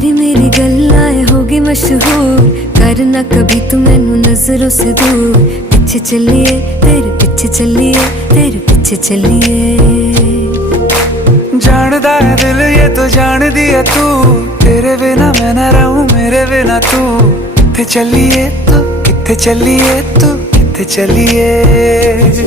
तेरी मेरी गल्लाएं होगी मशहूर, करना कभी तू मैनू नजरों से दूर। पीछे चलिए तेरे पीछे चलिए, तेरे पीछे चलिए। जानदा है दिल ये तो जान दिया तू, तेरे बिना मैं ना रहूं मेरे बिना तू। किथे चलिए तू, किथे चलिए तू, किथे चलिए।